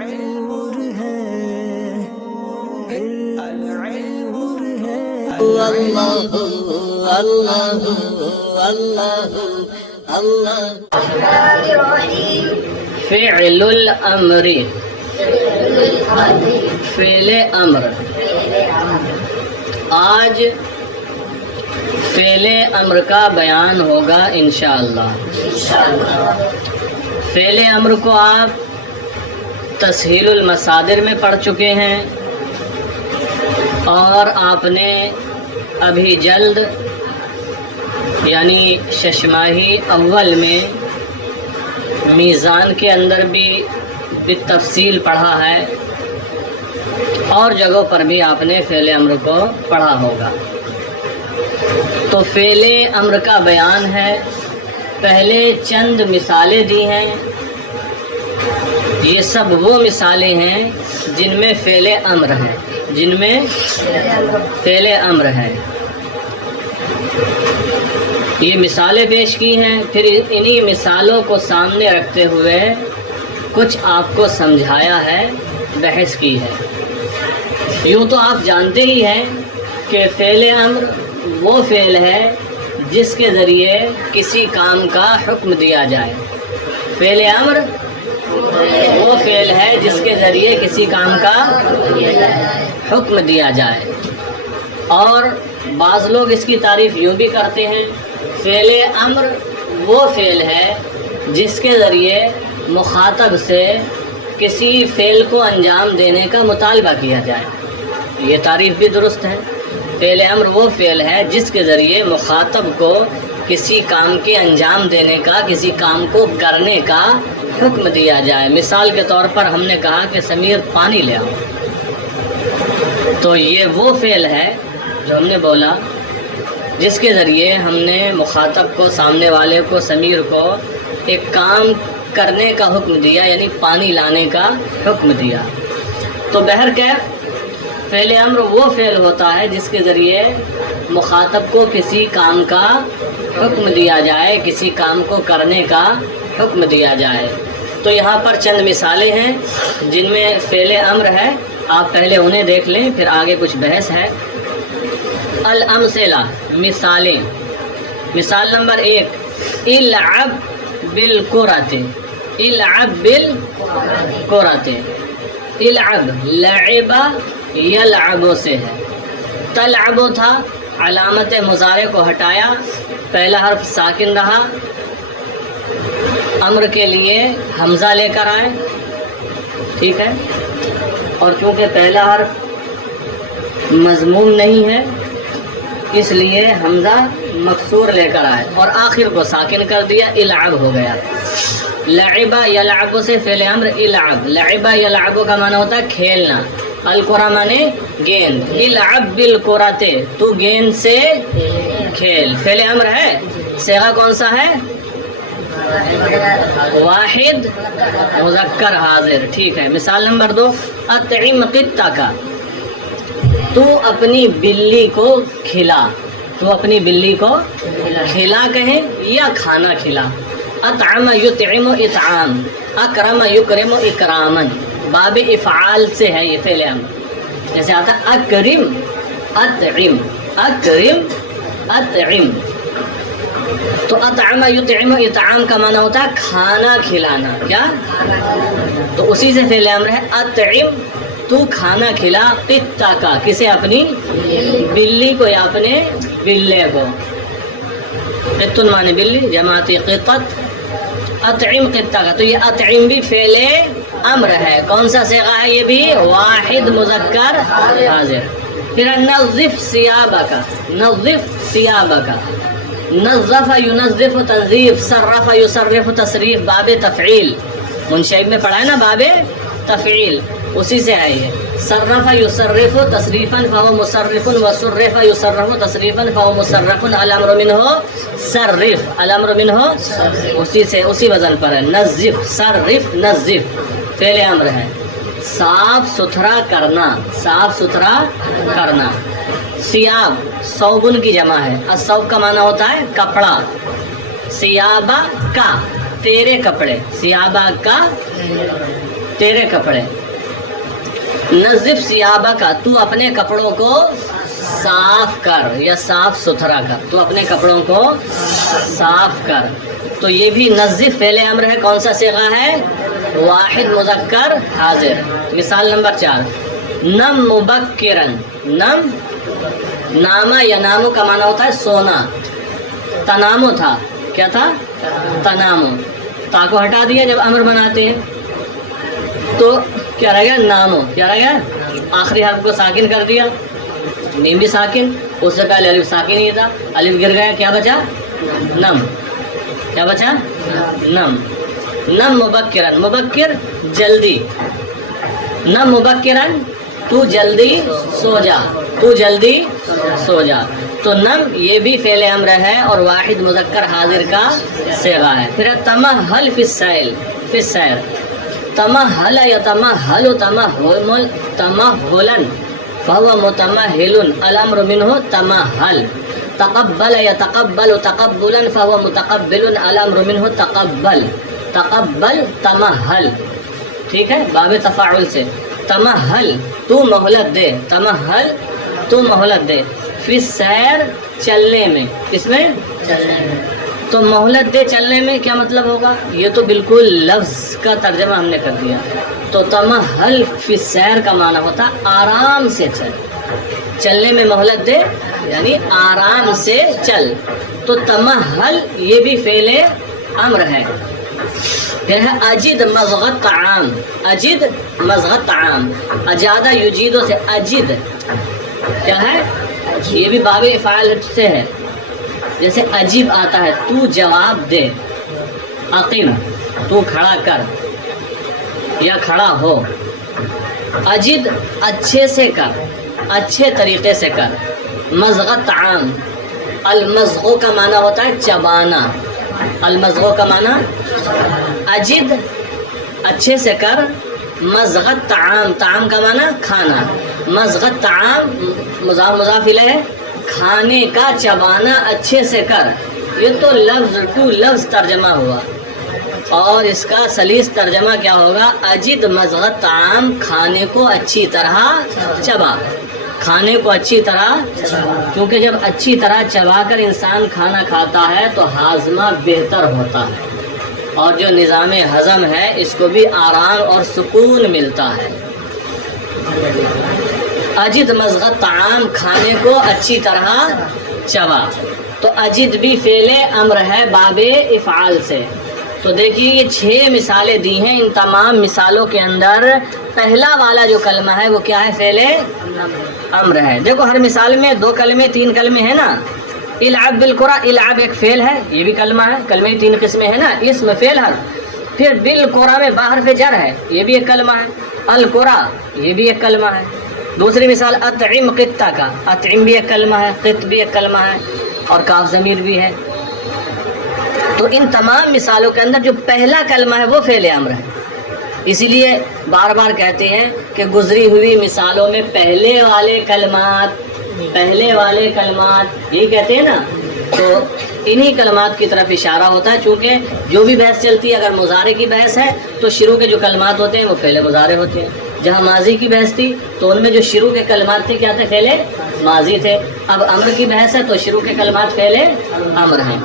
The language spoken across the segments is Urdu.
نور ہے نور ہے اللہ اللہ اللہ اللہ فعل الامر فعل امر آج فعل امر کا بیان ہوگا انشاءاللہ۔ فعل امر کو آپ تسہیل المصادر میں پڑھ چکے ہیں اور آپ نے ابھی جلد یعنی ششماہی اول میں میزان کے اندر بھی بالتفصیل پڑھا ہے اور جگہوں پر بھی آپ نے فعل امر کو پڑھا ہوگا۔ تو فعل امر کا بیان ہے، پہلے چند مثالیں دی ہیں، یہ سب وہ مثالیں ہیں جن میں فعل امر ہے، جن میں فعل امر ہے۔ یہ مثالیں پیش کی ہیں، پھر انہی مثالوں کو سامنے رکھتے ہوئے کچھ آپ کو سمجھایا ہے، بحث کی ہے۔ یوں تو آپ جانتے ہی ہیں کہ فعل امر وہ فعل ہے جس کے ذریعے کسی کام کا حکم دیا جائے۔ فعل امر وہ فعل ہے جس کے ذریعے کسی کام کا حکم دیا جائے، اور بعض لوگ اس کی تعریف یوں بھی کرتے ہیں، فعل امر وہ فعل ہے جس کے ذریعے مخاطب سے کسی فعل کو انجام دینے کا مطالبہ کیا جائے۔ یہ تعریف بھی درست ہے۔ فعل امر وہ فعل ہے جس کے ذریعے مخاطب کو کسی کام کے انجام دینے کا، کسی کام کو کرنے کا حکم دیا جائے۔ مثال کے طور پر ہم نے کہا کہ سمیر پانی لے آؤ، تو یہ وہ فعل ہے جو ہم نے بولا جس کے ذریعے ہم نے مخاطب کو، سامنے والے کو، سمیر کو ایک کام کرنے کا حکم دیا، یعنی پانی لانے کا حکم دیا۔ تو بہرکیف فعل امر وہ فعل ہوتا ہے جس کے ذریعے مخاطب کو کسی کام کا حکم دیا جائے، کسی کام کو کرنے کا حکم دیا جائے۔ تو یہاں پر چند مثالیں ہیں جن میں فعل امر ہے، آپ پہلے انہیں دیکھ لیں، پھر آگے کچھ بحث ہے۔ الامثلہ، مثالیں۔ مثال نمبر 1، العب بالکرۃ، العب بالکرۃ۔ العب لعب یلعب سے ہے، تلعب تھا، علامت مضارع کو ہٹایا، پہلا حرف ساکن رہا، امر کے لیے حمزہ لے کر آئے، ٹھیک ہے، اور چونکہ پہلا حرف مضموم نہیں ہے اس لیے حمزہ مکسور لے کر آئے اور آخر کو ساکن کر دیا، العب ہو گیا۔ لعب یلعب سے فعل امر العب، لعب یلعب کا معنی ہوتا ہے کھیلنا، الکرہ مانے گیند، العب بالکرۃ تو گیند سے کھیل، فعل امر ہے، صیغہ کون سا ہے؟ واحد مذکر حاضر، ٹھیک ہے۔ مثال نمبر 2، اطعم قطک، تو اپنی بلی کو کھلا، تو اپنی بلی کو کھلا کہیں یا کھانا کھلا۔ اطعم یطعم اطعام، اکرم یکرم اکراما، باب افعال سے ہے یہ فعل امر، جیسے آتا ہے اکرم اطعم، اکرم اطعم، تو اطعم یطعم اطعام کا معنی ہوتا ہے کھانا کھلانا، کیا؟ تو اسی سے فعل امر ہے، اطعم تو کھانا کھلا، قطہ کا کسے؟ اپنی بلی کو یا اپنے بلے کو، قطن معنی بلی، جماعتی قطت، اطعم قطہ کا، تو یہ اطعم بھی فعل امر ہے، کون سا صیغہ ہے؟ یہ بھی واحد مذکر حاضر۔ پھر نظف ثیابک، نظف ثیابک، نظف ینظف تنظیف، صرف یصرف تصریف، باب تفعیل، منشئ میں پڑھا ہے نا باب تفعیل، اسی سے ہے یہ۔ صرف یصرف تصریفا فهو مصرف، وصرف یصرف تصریفا فهو مصرف، الامر منه صرف، الامر منه اسی سے، اسی وزن پر ہے، نظف، صرف، نظف فعل امر ہے، صاف ستھرا کرنا، صاف ستھرا کرنا۔ ثیاب ثوبن کی جمع ہے، الثوب کا معنی ہوتا ہے کپڑا، سیابا کا تیرے کپڑے، سیابا کا تیرے کپڑے. نظف ثیابہ کا، تو اپنے کپڑوں کو صاف کر یا صاف ستھرا کر، تو اپنے کپڑوں کو صاف کر. تو یہ بھی نظف فعل امر ہے. کون سا صیغہ ہے؟ واحد مذکر حاضر. مثال نمبر 4، نم مبکرن. نم، نامہ یا نامو کا معنی ہوتا ہے سونا. تنامو تھا، کیا تھا؟ تنامو. تا کو ہٹا دیا جب امر بناتے ہیں تو کیا رہ گیا؟ نامو. کیا رہ گیا؟ آخری حرف کو ساکن کر دیا. میم بھی ساکن، اس سے پہلے الف ساکن ہی تھا، الف گر گیا، کیا بچا؟ نم. کیا بچا؟ نم. نم مبکرن، مبکر جلدی. نم مبکرن، تو جلدی سو جا، تو جلدی سو جا. تو نم یہ بھی فعل امر ہے اور واحد مذکر حاضر کا صیغہ ہے. پھر تمہل فی السیل، فی السیر. تمہل یتمہل تمہل تمہلن فهو متمہل، الامر منہ تمہل. تقبل یتقبل تقبلا فهو متقبل، الامر منہ تقبل. تقبل تمہل، ٹھیک ہے، باب تفاعل سے. تمہل تو مہلت دے، تمہل تو مہلت دے. فی السیر چلنے میں، اس میں چلنے میں. تو مہلت دے چلنے میں کیا مطلب ہوگا؟ یہ تو بالکل لفظ کا ترجمہ ہم نے کر دیا. تو تمہل فی السیر کا معنی ہوتا آرام سے چل. چلنے میں مہلت دے یعنی آرام سے چل. تو تمہل یہ بھی فعل امر ہے. پھر ہے اجد مضغت طعام. اجد مضغت طعام، اجادہ یجیدو سے اجد کیا ہے؟ یہ بھی باب افعال سے ہے. جیسے عجیب آتا ہے تو جواب دے. اقیم تو کھڑا کر یا کھڑا ہو. اجد اچھے سے کر، اچھے طریقے سے کر. مضغت طعام، المضغو کا معنی ہوتا ہے چبانا. المضغو کا معنی اجد اچھے سے کر. مضغت طعام، طعام کا معنی کھانا. مضغت طعام مضاف مضاف الیہ، کھانے کا چبانا اچھے سے کر. یہ تو لفظ ٹو لفظ ترجمہ ہوا اور اس کا سلیس ترجمہ کیا ہوگا؟ اجد مضغت طعام، کھانے کو اچھی طرح چبا. کھانے کو اچھی طرح، کیونکہ جب اچھی طرح چبا کر انسان کھانا کھاتا ہے تو ہاضمہ بہتر ہوتا ہے اور جو نظام ہضم ہے اس کو بھی آرام اور سکون ملتا ہے. اجد مضغت طعام، کھانے کو اچھی طرح چبا. تو اجد بھی فعل امر ہے باب افعال سے. تو دیکھیے یہ 6 مثالیں دی ہیں. ان تمام مثالوں کے اندر پہلا والا جو کلمہ ہے وہ کیا ہے؟ فعل امر ہے. دیکھو ہر مثال میں 2 کلمے 3 کلمے ہیں نا. العب بالقرا، العب ایک فعل ہے، یہ بھی کلمہ ہے. کلمے 3 قسمیں ہیں نا، اسم فعل حرف. پھر بالقرا میں باہر سے جر ہے، یہ بھی ایک کلمہ ہے. القرا یہ بھی ایک کلمہ ہے. دوسری مثال اطعم قطہ کا، اطعم بھی ایک کلمہ ہے، قط بھی ایک کلمہ ہے اور کاف ضمیر بھی ہے. تو ان تمام مثالوں کے اندر جو پہلا کلمہ ہے وہ فعل امر ہے. اسی لیے بار بار کہتے ہیں کہ گزری ہوئی مثالوں میں پہلے والے کلمات یہی کہتے ہیں نا. تو انہی کلمات کی طرف اشارہ ہوتا ہے. چونکہ جو بھی بحث چلتی ہے اگر مضارع کی بحث ہے تو شروع کے جو کلمات ہوتے ہیں وہ فعل مضارع ہوتے ہیں. جہاں ماضی کی بحث تھی تو ان میں جو شروع کے کلمات تھے کیا تھے؟ فعل ماضی تھے. اب امر کی بحث ہے تو شروع کے کلمات فعل امر ہیں.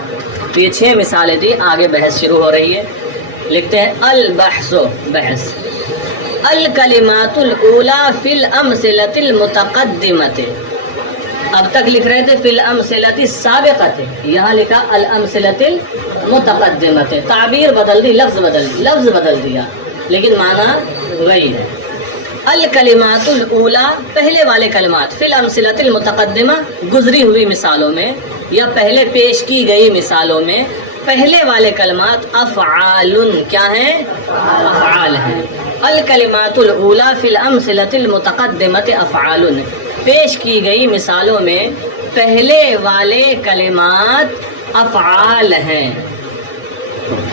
تو یہ 6 مثالیں تھی. آگے بحث شروع ہو رہی ہے. لکھتے ہیں البحث، بحث. الکلمات الاولی فی الامثلۃ المتقدمۃ. اب تک لکھ رہے تھے فی الامثلۃ السابقۃ، یہاں لکھا الامثلۃ المتقدمۃ. تعبیر بدل دی، لفظ بدل دیا لیکن معنی وہی ہے. الکلمات الاولی پہلے والے کلمات، فی الامثلۃ المتقدمہ گزری ہوئی مثالوں میں یا پہلے پیش کی گئی مثالوں میں پہلے والے کلمات افعال کیا ہیں؟ افعال ہیں. الکلمات الاولی فی الامثلۃ المتقدمۃ افعال، پیش کی گئی مثالوں میں پہلے والے کلمات افعال ہیں.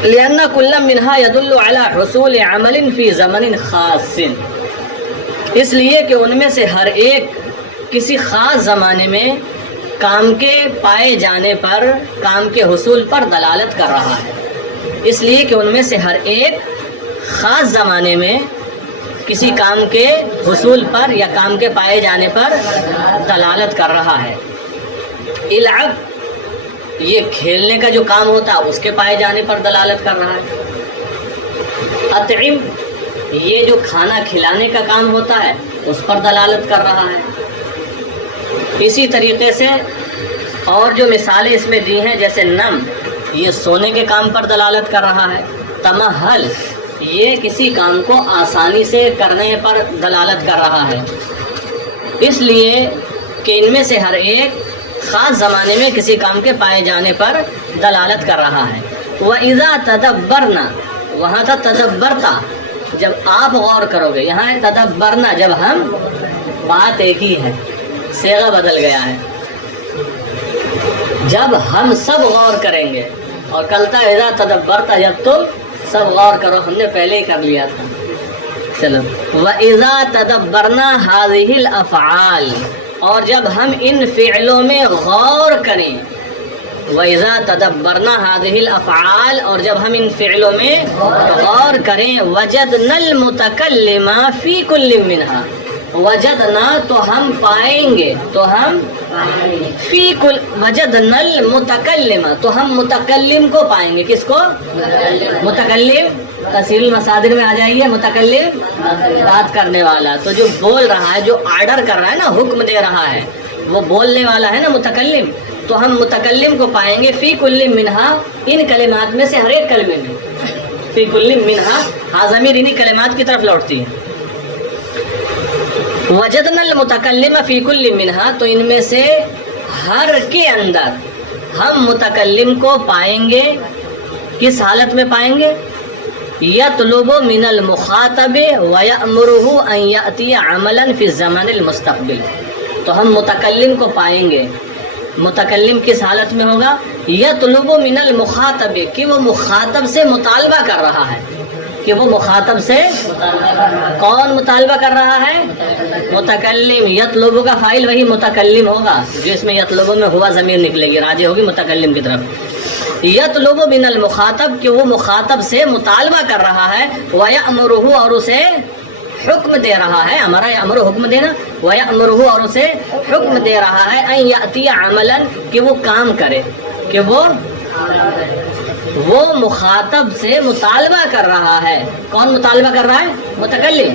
لأن كل منها يدل على حصول عمل في زمن خاص، اس لیے کہ ان میں سے ہر ایک کسی خاص زمانے میں کام کے پائے جانے پر، کام کے حصول پر دلالت کر رہا ہے. اس لیے کہ ان میں سے ہر ایک خاص زمانے میں کسی کام کے حصول پر یا کام کے پائے جانے پر دلالت کر رہا ہے. العب یہ کھیلنے کا جو کام ہوتا ہے اس کے پائے جانے پر دلالت کر رہا ہے. اطعم یہ جو کھانا کھلانے کا کام ہوتا ہے اس پر دلالت کر رہا ہے. اسی طریقے سے اور جو مثالیں اس میں دی ہیں جیسے نم یہ سونے کے کام پر دلالت کر رہا ہے. تمہل یہ کسی کام کو آسانی سے کرنے پر دلالت کر رہا ہے، اس لیے کہ ان میں سے ہر ایک خاص زمانے میں کسی کام کے پائے جانے پر دلالت کر رہا ہے. وَإِذَا تَدَبَّرْنَا وہاں تھا تدبرتا جب آپ غور کرو گے، یہاں ہے تدبرنا جب ہم بات ایک ہی ہے، صیغہ بدل گیا ہے. جب ہم سب غور کریں گے، اور کل تھا اذا تدبرتا جب تم سب غور کرو، ہم نے پہلے ہی کر لیا تھا. چلو وَإِذَا تَدَبَّرْنَا هَذِهِ الْأَفْعَالِ اور جب ہم ان فعلوں میں غور کریں. وَإِذَا تَدَبَّرْنَا هَذِهِ الْأَفْعَالِ اور جب ہم ان فعلوں میں غور کریں. وَجَدْنَا الْمُتَكَلِّمَ فِي كُلٍّ مِّنْهَا وجدنا تو ہم پائیں گے، تو ہم فی کل وجدنا المتکلم تو ہم متکلم کو پائیں گے. کس کو؟ متکلم. تفصیل المصادر میں آ جائیے. متکلم بات کرنے والا، تو جو بول رہا ہے، جو آرڈر کر رہا ہے نا، حکم دے رہا ہے، وہ بولنے والا ہے نا متکلم. تو ہم متکلم کو پائیں گے فی کل منہا ان کلمات میں سے ہر ایک کلمے میں. فی کل منہا ہا ضمیر انہی کلمات کی طرف لوٹتی ہے. وجدنا المتکلم فی کل منہا تو ان میں سے ہر کے اندر ہم متکلم کو پائیں گے. کس حالت میں پائیں گے؟ یطلب من المخاطب ویأمرہ ان یأتی عملا فی الزمن المستقبل تو ہم متکلم کو پائیں گے. متکلم کس حالت میں ہوگا؟ یطلب من المخاطب کہ وہ مخاطب سے مطالبہ کر رہا ہے. کہ وہ مخاطب سے کون مطالبہ کر رہا ہے؟ متکلم. یطلب کا فاعل وہی متکلم ہوگا جو اس میں یطلب میں ہوا ضمیر نکلے گی، راجع ہوگی متکلم کی طرف. یطلب من المخاطب کہ وہ مخاطب سے مطالبہ کر رہا ہے. ویأمرہ اور اسے حکم دے رہا ہے. ہمارا امر حکم دینا. ویأمرہ اور اسے حکم دے رہا ہے. ان یأتی عملا کہ وہ کام کرے، کہ وہ مخاطب سے مطالبہ کر رہا ہے. کون مطالبہ کر رہا ہے؟ متکلم.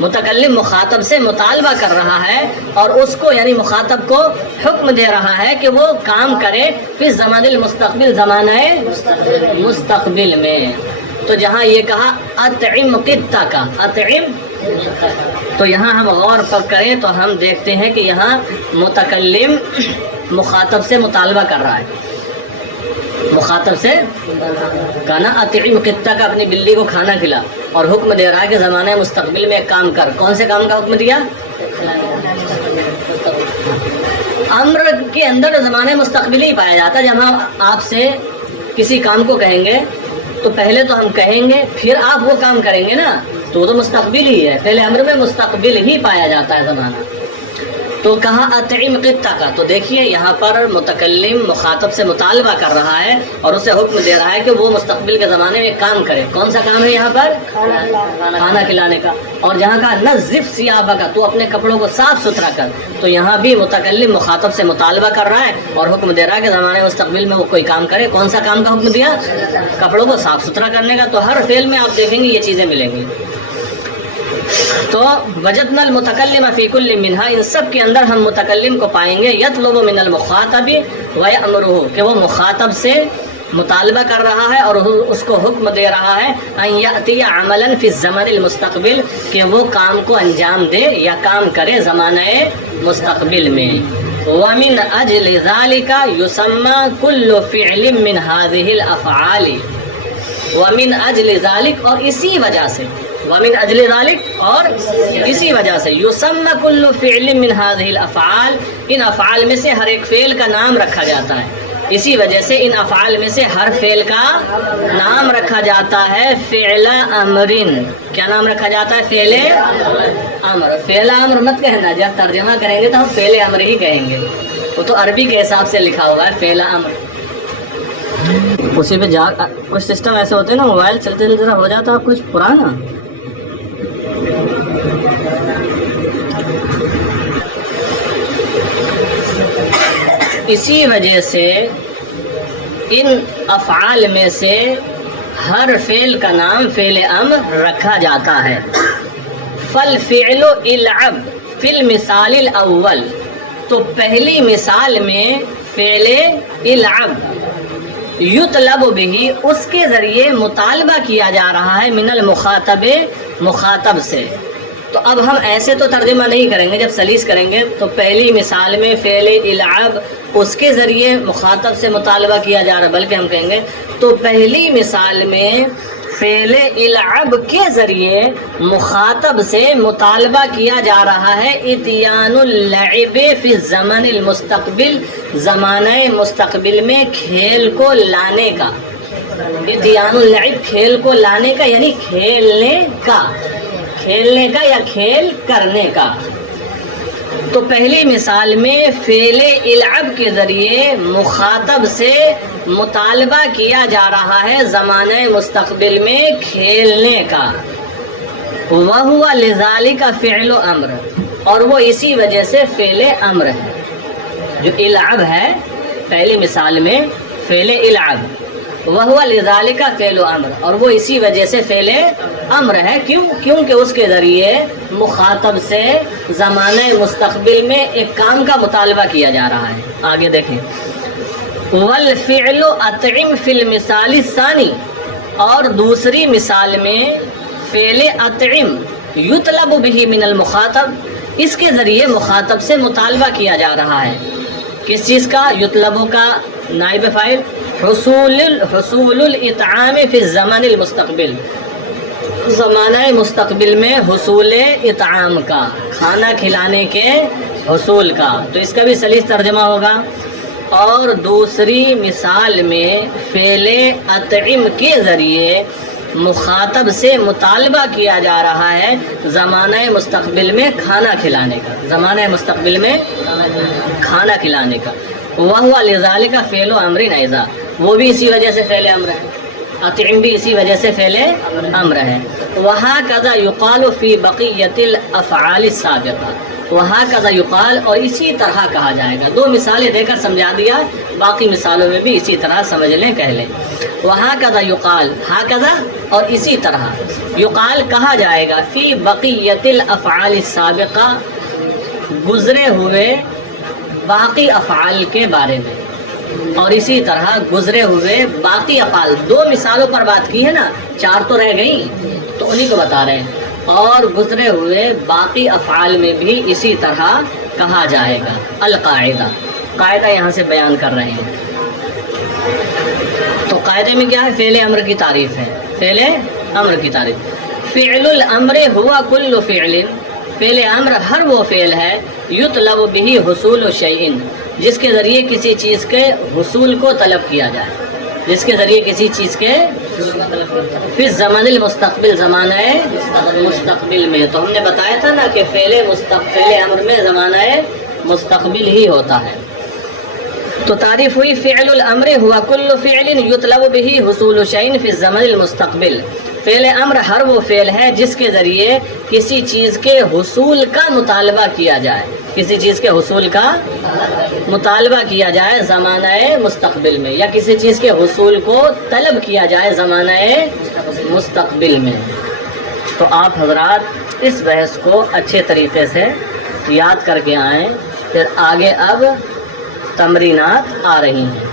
متکلم مخاطب سے مطالبہ کر رہا ہے اور اس کو یعنی مخاطب کو حکم دے رہا ہے کہ وہ کام کرے پھر زمان المستقبل زمانہ مستقبل میں. تو جہاں یہ کہا اطعم قطہ کا اطعم، تو یہاں ہم غور کریں تو ہم دیکھتے ہیں کہ یہاں متکلم مخاطب سے مطالبہ کر رہا ہے. مخاطب سے کہنا اطعم قطہ کا اپنی بلی کو کھانا کھلا، اور حکم دے رہا ہے کہ زمانہ مستقبل میں ایک کام کر. کون سے کام کا حکم دیا؟ امر کے اندر زمانہ مستقبل ہی پایا جاتا ہے. جب ہم آپ سے کسی کام کو کہیں گے تو پہلے تو ہم کہیں گے پھر آپ وہ کام کریں گے نا، تو وہ تو مستقبل ہی ہے. پہلے امر میں مستقبل ہی پایا جاتا ہے زمانہ. تو کہا اطعم قطہ کا، تو دیکھیے یہاں پر متکلم مخاطب سے مطالبہ کر رہا ہے اور اسے حکم دے رہا ہے کہ وہ مستقبل کے زمانے میں کام کرے. کون سا کام ہے یہاں پر؟ کھانا کھلانے کا. اور جہاں کہا نظف ثیابک کا، تو اپنے کپڑوں کو صاف ستھرا کر، تو یہاں بھی متکلم مخاطب سے مطالبہ کر رہا ہے اور حکم دے رہا ہے کہ زمانے مستقبل میں وہ کوئی کام کرے. کون سا کام کا حکم دیا؟ کپڑوں کو صاف ستھرا کرنے کا. تو ہر فعل میں آپ دیکھیں گے یہ چیزیں ملیں گی. تو وجدنا المتکلم فی کل منہا ان سب کے اندر ہم متکلم کو پائیں گے. یطلب من المخاطب ویأمرہ کہ وہ مخاطب سے مطالبہ کر رہا ہے اور اس کو حکم دے رہا ہے ان یأتی عملا فی الزمن المستقبل کہ وہ کام کو انجام دے یا کام کرے زمانہ مستقبل میں. ومن اجل ذلك یسمى کل فعل من هذه الافعال. ومن اجل ذلك اور اسی وجہ سے، ومن اجل ذلك اور اسی وجہ سے، یسمى کل فعل من هذه الافعال ان افعال میں سے ہر ایک فعل کا نام رکھا جاتا ہے. اسی وجہ سے ان افعال میں سے ہر فعل کا نام رکھا جاتا ہے فعل امرن. کیا نام رکھا جاتا ہے؟ فعل امر. فعل امر مت کہنا، جب ترجمہ کریں گے تو ہم فعل امر ہی کہیں گے. وہ تو عربی کے حساب سے لکھا ہوا ہے فعل امر. اسی پہ جا کچھ سسٹم ایسے ہوتے ہیں نا، موبائل چلتے چلتے ہو جاتا ہے کچھ پرانا. اسی وجہ سے ان افعال میں سے ہر فعل کا نام فعل امر رکھا جاتا ہے. فالفعل العب فی المثال الاول، تو پہلی مثال میں فعل العب یطلب به، اس کے ذریعے مطالبہ کیا جا رہا ہے، من المخاطب، مخاطب سے. تو اب ہم ایسے تو ترجمہ نہیں کریں گے، جب سلیس کریں گے تو پہلی مثال میں فعل العب اس کے ذریعے مخاطب سے مطالبہ کیا جا رہا ہے، بلکہ ہم کہیں گے تو پہلی مثال میں فعل العب کے ذریعے مخاطب سے مطالبہ کیا جا رہا ہے اتیان اللعب فی الزمن المستقبل، زمانہ مستقبل میں کھیل کو لانے کا. اتیان اللعب کھیل کو لانے کا یعنی کھیلنے کا یا کھیل کرنے کا. تو پہلی مثال میں فعل العب کے ذریعے مخاطب سے مطالبہ کیا جا رہا ہے زمانہ مستقبل میں کھیلنے کا. وَهُوَ لِذَلِكَ فِعْلُ امر، اور وہ اسی وجہ سے فعل امر ہے. جو العب ہے پہلی مثال میں فعل العب، وَهُوَ لِذَلِكَ فعل امر، اور وہ اسی وجہ سے فعل امر ہے. کیونکہ اس کے ذریعے مخاطب سے زمانہ مستقبل میں ایک کام کا مطالبہ کیا جا رہا ہے. آگے دیکھیں، والفعل اطعم فی المثال الثانی، اور دوسری مثال میں فعل اطعم یطلب به من المخاطب، اس کے ذریعے مخاطب سے مطالبہ کیا جا رہا ہے. کس چیز کا؟ یطلب کا نائب فاعل، حصول الاطعام فی الزمن المستقبل، زمانہ مستقبل میں حصول اطعام کا، کھانا کھلانے کے حصول کا. تو اس کا بھی سلیس ترجمہ ہوگا. اور دوسری مثال میں فعل اطعم کے ذریعے مخاطب سے مطالبہ کیا جا رہا ہے زمانہ مستقبل میں کھانا کھلانے کا، زمانہ مستقبل میں کھانا کھلانے کا. وَهُوَ لِذَلِكَ فعل امر ایضا، وہ بھی اسی وجہ سے فعل امر ہے، اطعم بھی اسی وجہ سے فعل امر ہے. وَهَكَذَا يُقَالُ فِي بَقِيَّةِ الْأَفْعَالِ السَّابِقَةِ، وَهَكَذَا يُقَال، اور اسی طرح کہا جائے گا. دو مثالیں دے کر سمجھا دیا، باقی مثالوں میں بھی اسی طرح سمجھ لیں، کہہ لیں. وَهَكَذَا يُقَال، هَكَذَا اور اسی طرح، یقال کہا جائے گا فی بقیت الافعال السابقہ، گزرے ہوئے باقی افعال کے بارے میں. اور اسی طرح گزرے ہوئے باقی افعال، دو مثالوں پر بات کی ہے نا، چار تو رہ گئیں تو انہی کو بتا رہے ہیں. اور گزرے ہوئے باقی افعال میں بھی اسی طرح کہا جائے گا. القاعدہ، قاعدہ یہاں سے بیان کر رہے ہیں. تو قاعدے میں کیا ہے؟ فعل امر کی تعریف ہے. فعل امر کی تعریف، فعل الامر ہوا کل فعل، فعل امر ہر وہ فعل ہے یطلب به حصول شیء، جس کے ذریعے کسی چیز کے حصول کو طلب کیا جائے، جس کے ذریعے کسی چیز کے فی الزمن المستقبل، زمانہ مستقبل میں. تو ہم نے بتایا تھا نا کہ فعل امر میں زمانہ مستقبل ہی ہوتا ہے. تو تعریف ہوئی فعل الامر ہوا کل فعل یطلب به حصول شیء فی الزمن المستقبل. فعل امر ہر وہ فعل ہے جس کے ذریعے کسی چیز کے حصول کا مطالبہ کیا جائے، کسی چیز کے حصول کا مطالبہ کیا جائے زمانہ مستقبل میں، یا کسی چیز کے حصول کو طلب کیا جائے زمانہ مستقبل میں. تو آپ حضرات اس بحث کو اچھے طریقے سے یاد کر کے آئیں. پھر آگے اب تمرینات آ رہی ہیں.